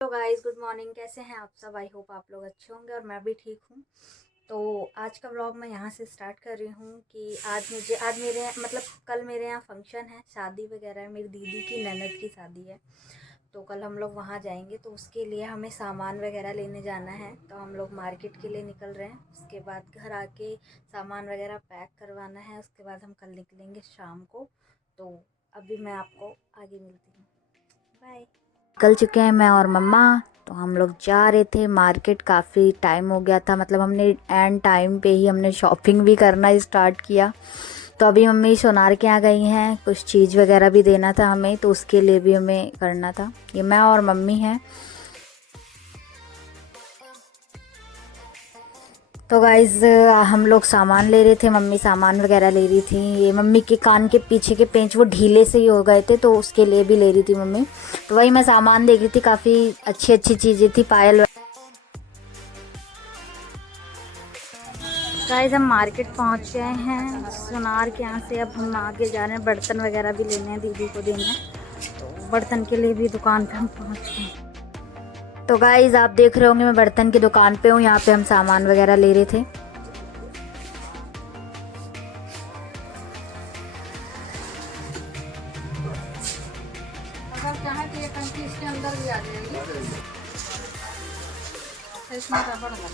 Hello guys, good morning. कैसे हैं आप सब? आई होप आप लोग अच्छे होंगे और मैं भी ठीक हूँ। तो आज का व्लॉग मैं यहाँ से स्टार्ट कर रही हूँ कि आज मेरे मतलब कल मेरे यहाँ फंक्शन है, शादी वगैरह है। मेरी दीदी की ननद की शादी है, तो कल हम लोग वहाँ जाएंगे। तो उसके लिए हमें सामान वगैरह लेने जाना है, तो हम लोग मार्केट के लिए निकल रहे हैं। उसके बाद घर आके सामान वगैरह पैक करवाना है। उसके बाद हम कल निकलेंगे शाम को। तो अभी मैं आपको आगे मिलती हूँ। बाय। निकल चुके हैं मैं और मम्मा। तो हम लोग जा रहे थे मार्केट। काफ़ी टाइम हो गया था, मतलब हमने एंड टाइम पे ही हमने शॉपिंग भी करना स्टार्ट किया। तो अभी मम्मी सोनार के यहाँ गई हैं, कुछ चीज़ वगैरह भी देना था हमें, तो उसके लिए भी हमें करना था। ये मैं और मम्मी हैं। तो गाइज़ हम लोग सामान ले रहे थे, मम्मी सामान वगैरह ले रही थी। ये मम्मी के कान के पीछे के पेंच वो ढीले से ही हो गए थे, तो उसके लिए भी ले रही थी मम्मी। तो वही मैं सामान देख रही थी, काफ़ी अच्छी अच्छी चीज़ें थी, पायल। गाइस हम मार्केट पहुंच गए हैं सोनार के यहाँ से। अब हम आगे जा रहे हैं, बर्तन वगैरह भी लेने हैं, दीदी को देने हैं। तो बर्तन के लिए भी दुकान पे हम पहुंच गए। तो गाइस आप देख रहे होंगे मैं बर्तन की दुकान पे हूँ। यहाँ पे हम सामान वगैरह ले रहे थे। अगर चाहे तो ये टंकी इसके अंदर भी आ जाएगी। इसमें रबड़ लगा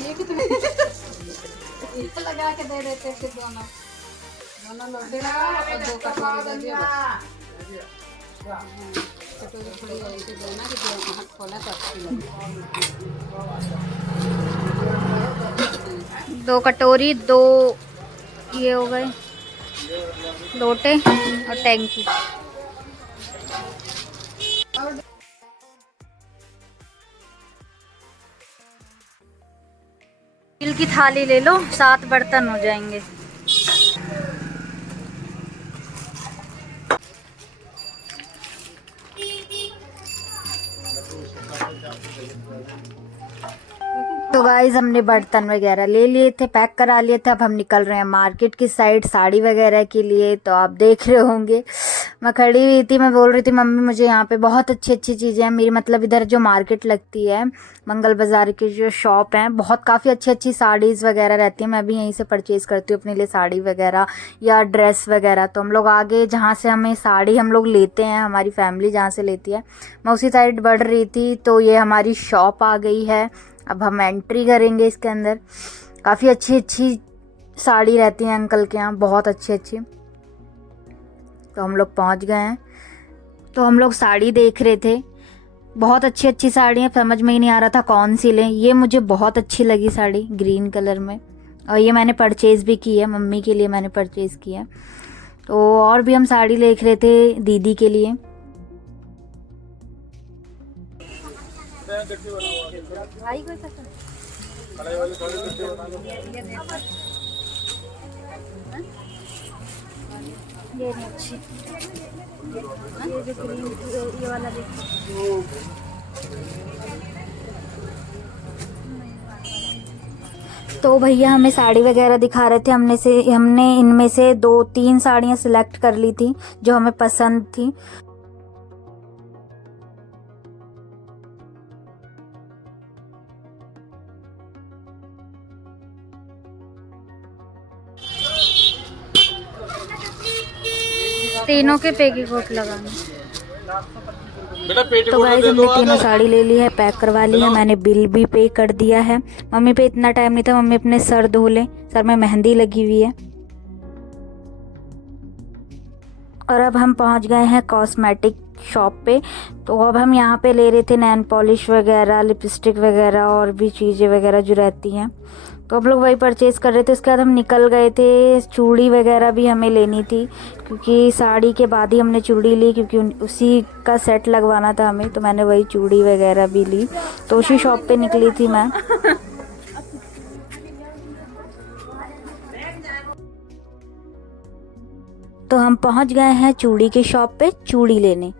ये कितने लगा के दे देते थे। दोनों दोनों लोटे लगा और दो कटोरी दे दिया बस। कटोरी थोड़ी ऐसे देना कि जो हाथ खोला तो अच्छी लगे। दो कटोरी, दो ये हो गए लोटे और टैंकी। स्टील की थाली ले लो, 7 बर्तन हो जाएंगे। तो गाइज हमने बर्तन वगैरह ले लिए थे, पैक करा लिए थे। अब हम निकल रहे हैं मार्केट की साइड साड़ी वगैरह के लिए। तो आप देख रहे होंगे मैं खड़ी हुई थी, मैं बोल रही थी मम्मी मुझे यहाँ पे बहुत अच्छी अच्छी चीज़ें हैं। मेरी मतलब इधर जो मार्केट लगती है, मंगल बाज़ार की जो शॉप है, बहुत काफ़ी अच्छी अच्छी साड़ीज़ वगैरह रहती हैं। मैं भी यहीं से परचेज़ करती हूँ अपने लिए साड़ी वगैरह या ड्रेस वगैरह। तो हम लोग आगे जहाँ से हमें साड़ी हम लोग लेते हैं, हमारी फैमिली जहाँ से लेती है, मैं उसी साइड बढ़ रही थी। तो ये हमारी शॉप आ गई है। अब हम एंट्री करेंगे इसके अंदर। काफ़ी अच्छी अच्छी साड़ी रहती हैं अंकल के यहाँ, बहुत अच्छी अच्छी। तो हम लोग पहुँच गए हैं। तो हम लोग साड़ी देख रहे थे, बहुत अच्छी अच्छी साड़ियाँ, समझ में ही नहीं आ रहा था कौन सी लें। ये मुझे बहुत अच्छी लगी साड़ी, ग्रीन कलर में। और ये मैंने परचेज़ भी की है, मम्मी के लिए मैंने परचेज़ किया है। तो और भी हम साड़ी देख रहे थे दीदी के लिए। भाई कोई पसंद ये नहीं अच्छी, ये जो ग्रीन ये वाला देखो। तो भैया हमें साड़ी वगैरह दिखा रहे थे। हमने इनमें से 2-3 साड़ियाँ सिलेक्ट कर ली थी जो हमें पसंद थी। तीनों के पेटीकोट लगाने। तो गाइस हमने तीनों साड़ी ले ली है, पैक करवा ली है। मैंने बिल भी पे कर दिया है। मम्मी पे इतना टाइम नहीं था, मम्मी अपने सर धो लें, सर में मेहंदी लगी हुई है। और अब हम पहुंच गए हैं कॉस्मेटिक शॉप पे। तो अब हम यहाँ पे ले रहे थे नैन पॉलिश वगैरह, लिपस्टिक वगैरह और भी चीज़ें वगैरह जो रहती हैं। तो हम लोग वही परचेज़ कर रहे थे। उसके बाद हम निकल गए थे। चूड़ी वगैरह भी हमें लेनी थी, क्योंकि साड़ी के बाद ही हमने चूड़ी ली, क्योंकि उसी का सेट लगवाना था हमें। तो मैंने वही चूड़ी वगैरह भी ली। तो उसी शॉप पे निकली थी मैं। तो हम पहुंच गए हैं चूड़ी की शॉप पे चूड़ी लेने।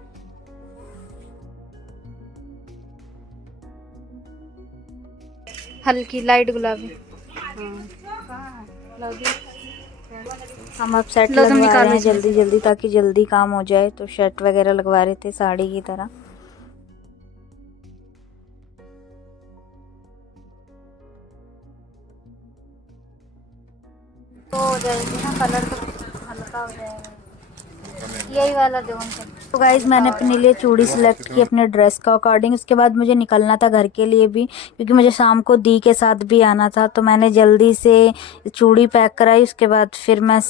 हल्की लाइट गुलाबी। हाँ गुलाबी। हम अब सेट लगवा रहे हैं जल्दी जल्दी, ताकि जल्दी काम हो जाए। तो शर्ट वगैरह लगवा रहे थे साड़ी की तरह। तो हो जाएगी ना, कलर तो हल्का हो जाएगा। यही वाला दो। तो गाइज मैंने अपने लिए चूड़ी सिलेक्ट की अपने ड्रेस का अकॉर्डिंग। उसके बाद मुझे निकलना था घर के लिए भी, क्योंकि मुझे शाम को दी के साथ भी आना था। तो मैंने जल्दी से चूड़ी पैक कराई। उसके बाद फिर मैं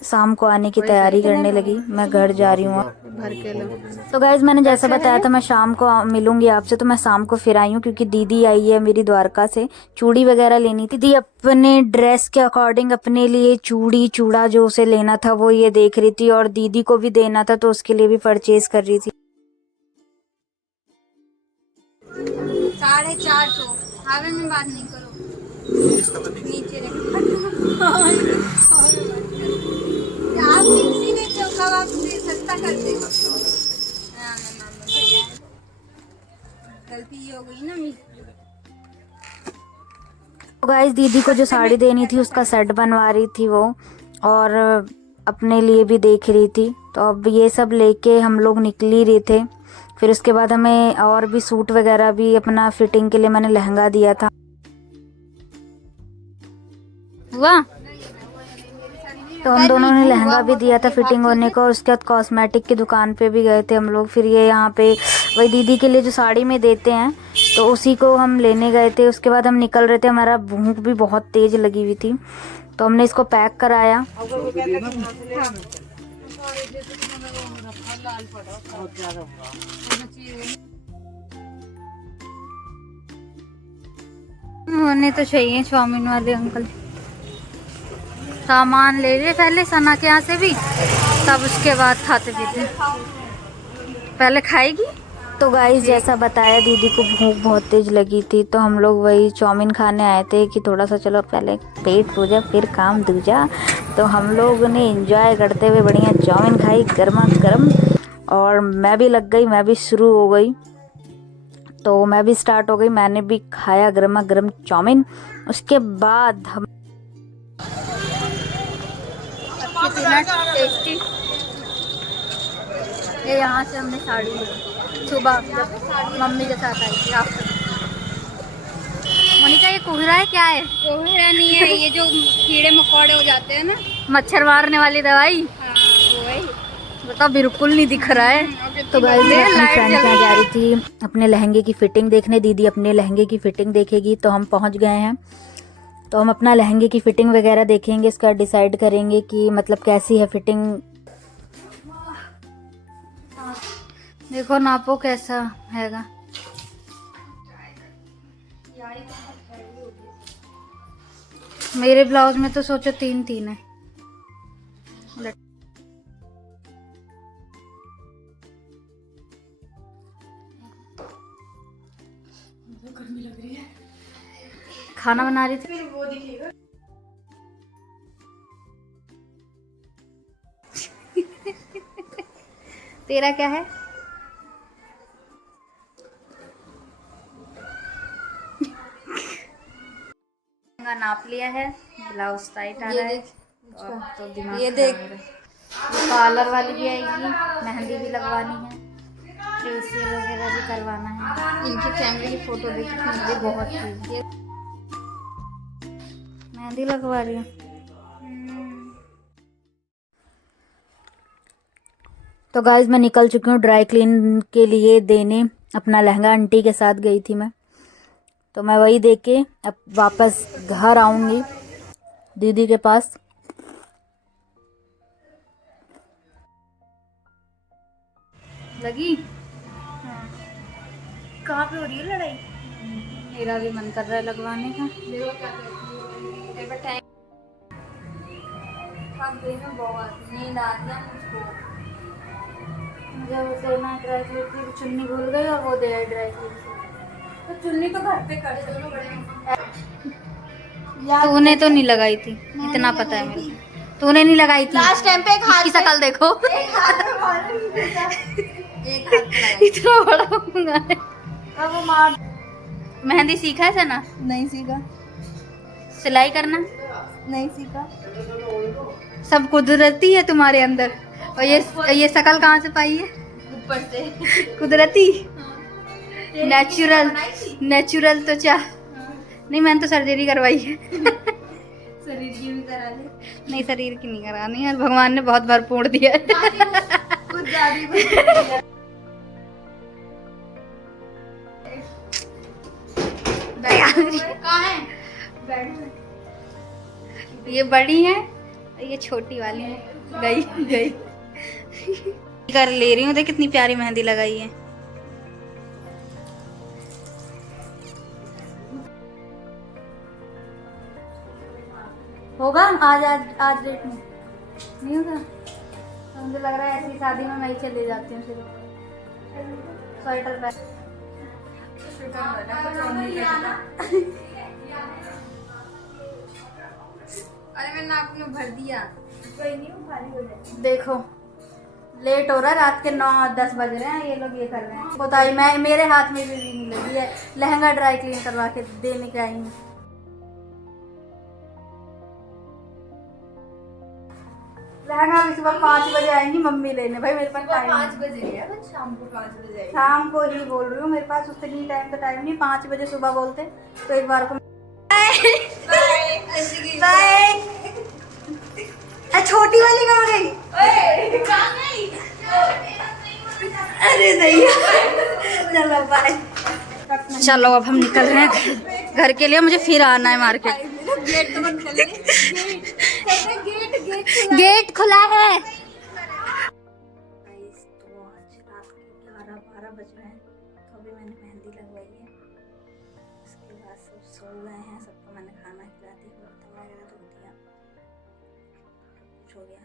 शाम को आने की तैयारी करने लगी। मैं घर जा रही हूँ भर के लो। तो गाइज मैंने जैसा बताया था मैं शाम को मिलूंगी आपसे, तो मैं शाम को फिर आई हूँ, क्योंकि दीदी आई है मेरी द्वारका से। चूड़ी वगैरह लेनी थी। दीदी अपने ड्रेस के अकॉर्डिंग अपने लिए चूड़ी चूड़ा जो उसे लेना था वो ये देख रही थी, और दीदी को भी देना था तो उसके लिए भी परचेज कर रही थी। 450 हावे में बात नहीं करो, नीचे आप किसी ने चौका आप सस्ता कर दे। गलती हो गई ना मेरी। तो गाइस दीदी को जो साड़ी देनी थी उसका सेट बनवा रही थी वो, और अपने लिए भी देख रही थी। तो अब ये सब लेके हम लोग निकल ही रहे थे। फिर उसके बाद हमें और भी सूट वगैरह भी अपना फिटिंग के लिए मैंने लहंगा दिया था। हुआ तो हम दोनों ने लहंगा भी दिया था फिटिंग होने को। और उसके बाद कॉस्मेटिक की दुकान पे भी गए थे हम लोग। फिर ये यहाँ पे वही दीदी के लिए जो साड़ी में देते हैं तो उसी को हम लेने गए थे। उसके बाद हम निकल रहे थे, हमारा भूख भी बहुत तेज लगी हुई थी, तो हमने इसको पैक कराया। होने तो चाहिए चाउमीन वाले अंकल। सामान ले रहे पहले सना के यहाँ से भी, तब उसके बाद खाते पीते। पहले खाएगी। तो गाइस जैसा बताया दीदी को भूख बहुत तेज लगी थी, तो हम लोग वही चाउमीन खाने आए थे कि थोड़ा सा चलो पहले पेट पूजा फिर काम दूजा। तो हम लोग ने एंजॉय करते हुए बढ़िया चाउमीन खाई गर्मा गर्म, और मैं भी लग गई, मैं भी शुरू हो गई। तो मैं भी स्टार्ट हो गई, मैंने भी खाया गर्मा गर्म चाउमीन। उसके बाद हम टेस्टी ये यहाँ से हमने साड़ी ली सुबह जब मम्मी के साथ आई थी। आपको मोनिका ये कोहरा है क्या है? कोहरा नहीं है, ये जो कीड़े मकोड़े हो जाते हैं ना, मच्छर मारने वाली दवाई। हाँ वही। बता बिल्कुल नहीं दिख रहा है। तो गाइस मैं अपनी फ्रेंड के यहाँ जा रही थी अपने लहंगे की फिटिंग देखने। दीदी अपने लहंगे की फिटिंग देखेगी, तो हम पहुँच गए हैं। तो हम अपना लहंगे की फिटिंग वगैरह देखेंगे, इसका डिसाइड करेंगे कि मतलब कैसी है फिटिंग। देखो नापो कैसा हैगा। मेरे ब्लाउज में तो सोचो 3-3 है। गर्मी लग रही है। खाना बना रही थी। वो दिखेगा। तेरा क्या है? नाप लिया है, ब्लाउज टाइट आ रहा है। तो दिमाग ये देख, पार्लर वाली भी आएगी, मेहंदी भी लगवानी है, फेशियल वगैरह भी करवाना है। इनकी फैमिली की फोटो देखी मुझे बहुत थी। मेहंदी लगवा रही हूँ। तो गाइज मैं निकल चुकी हूँ ड्राई क्लीन के लिए देने अपना लहंगा। आंटी के साथ गई थी मैं, तो मैं वही देख के अब वापस घर आऊंगी दीदी के पास। लगी? हाँ। कहाँ पे हो रही है लड़ाई? मेरा भी मन कर रहा है लगवाने का। नींद आती है मुझको। मुझे उसे ना ड्राई क्लीन की चुन्नी भूल गई और वो दे आई ड्राई क्लीन से। तो चुन्नी तो घर पे कर दो। तूने तो नहीं लगाई थी, इतना पता है मेरे को। तूने नहीं लगाई थी लास्ट टाइम पे। इसकी शक्ल देखो। इतना बड़ा होगा। अब वो मार। मेहंदी सीखा है सना? नहीं सीखा। सिलाई करना नहीं सीखा। सब कुदरती है तुम्हारे अंदर। और ये शकल कहाँ से पाई है? ऊपर से। कुदरती, नेचुरल। नेचुरल तो चाह नहीं, मैंने तो सर्जरी करवाई है। शरीर की भी करा ले। नहीं, शरीर की नहीं करानी है, भगवान ने बहुत भरपूर दिया है। कुछ ज्यादा कहाँ है? ये बड़ी है, ये छोटी वाली है। गई गई कर ले रही हूँ। देख कितनी प्यारी मेहंदी लगाई है। होगा आज आज आज डेट में नहीं होगा तो मुझे लग रहा है ऐसी शादी में मैं ही चले जाती हूँ सिर्फ स्वेटर पहन। अरे मैंने नाक में भर दिया। कोई नहीं, वो खाली हो जाए। देखो लेट हो रहा है, रात के 9-10 बज रहे हैं, ये लोग ये कर रहे हैं। बताइए, मैं मेरे हाथ में भी नहीं लगी है। लहंगा ड्राई क्लीन करवा के देने के आई हूँ। लहंगा भी सुबह 5 बजे आएंगी मम्मी लेने। भाई मेरे पास टाइम 5 बजे है, बस शाम को 5 बजे आएगी। शाम को ही बोल रही हूँ, मेरे पास उतनी टाइम तो टाइम नहीं। 5 बजे सुबह बोलते तो एक बार को छोटी वाली कहाँ गई? अरे नहीं, चलो बाय। चलो अब हम निकल रहे हैं घर के लिए। मुझे फिर आना है मार्केट। गेट तो बंद कर ले। गेट खुला है। तो आज रात के 11-12 बज रहे हैं, तो अभी मैंने मेहंदी लगवाई है। उसके बाद सब सो गए हैं, सबको मैंने खाना खिला दिया, बर्तन वगैरह धो दिया, कुछ हो गया।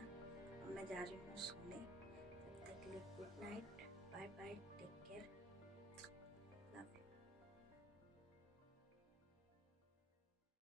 अब मैं जा रही हूँ सोने। तब तक के लिए good night, bye bye, take care.